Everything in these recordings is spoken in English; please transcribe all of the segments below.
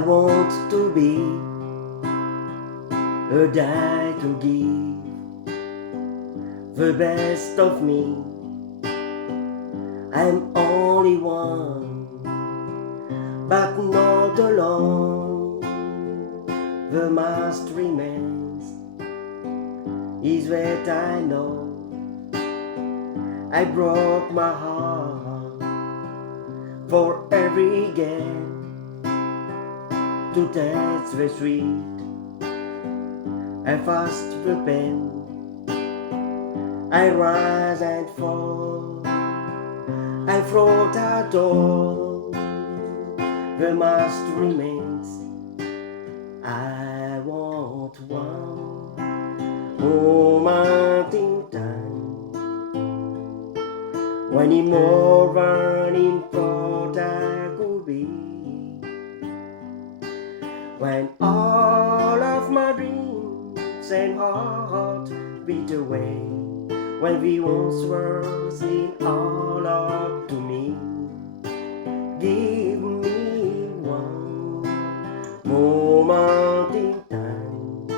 want to be a die to give the best of me. I'm only one, but not alone. The must remains is what I know. I broke my heart for every game to taste the sweet. I fast the pain, I rise and fall, I float at all. The must remains. I want one moment in time when it's more than in thought I could be, when all of my dreams and heart beat away, when we once were sing all up to me. Give me one moment in time.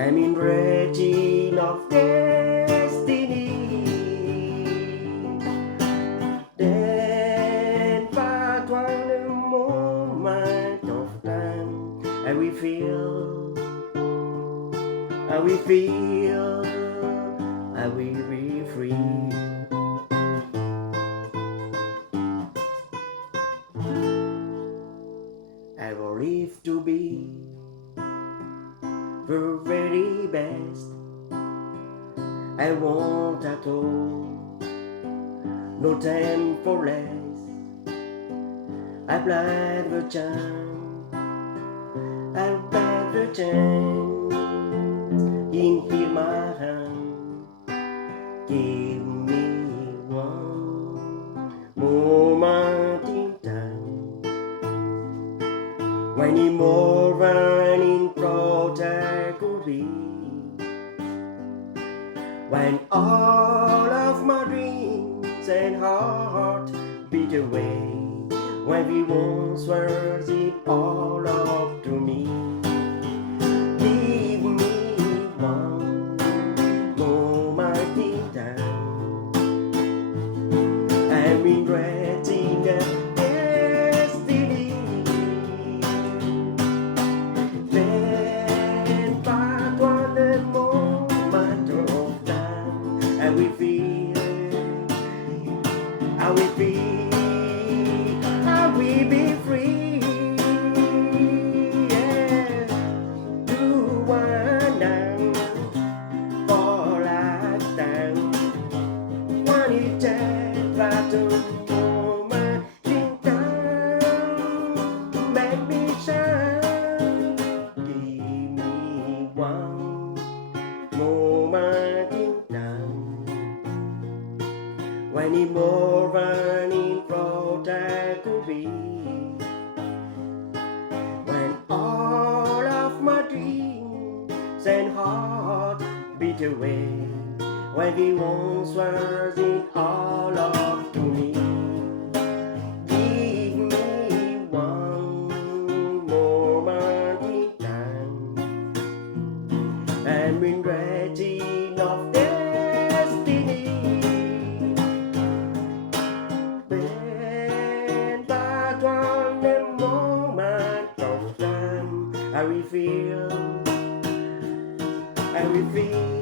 I'm in raging of destiny. Then but one moment of time, I will feel, I will feel, I will be free. I will live to be the very best. I want at all, no time for less. I played the chance, I played the chance in here my hand. Give me one moment in time when it's more than in thought I could be, when all of my dreams and heart beat away, when we once were it all up to me. Give me one moment in time. I'm regretting that destiny. Then but one moment of time, I will feel, I will feel, I will be free. Yeah. Do one now for lifetime. One it takes that moment in time, make me shine. Give me one moment in time when it's more than in thought I could be, when all of my dreams and heart beat away, when we once were it all up to me. Give me one moment in time. I'm in regretting of destiny. When but one moment of time, I will feel, I will feel.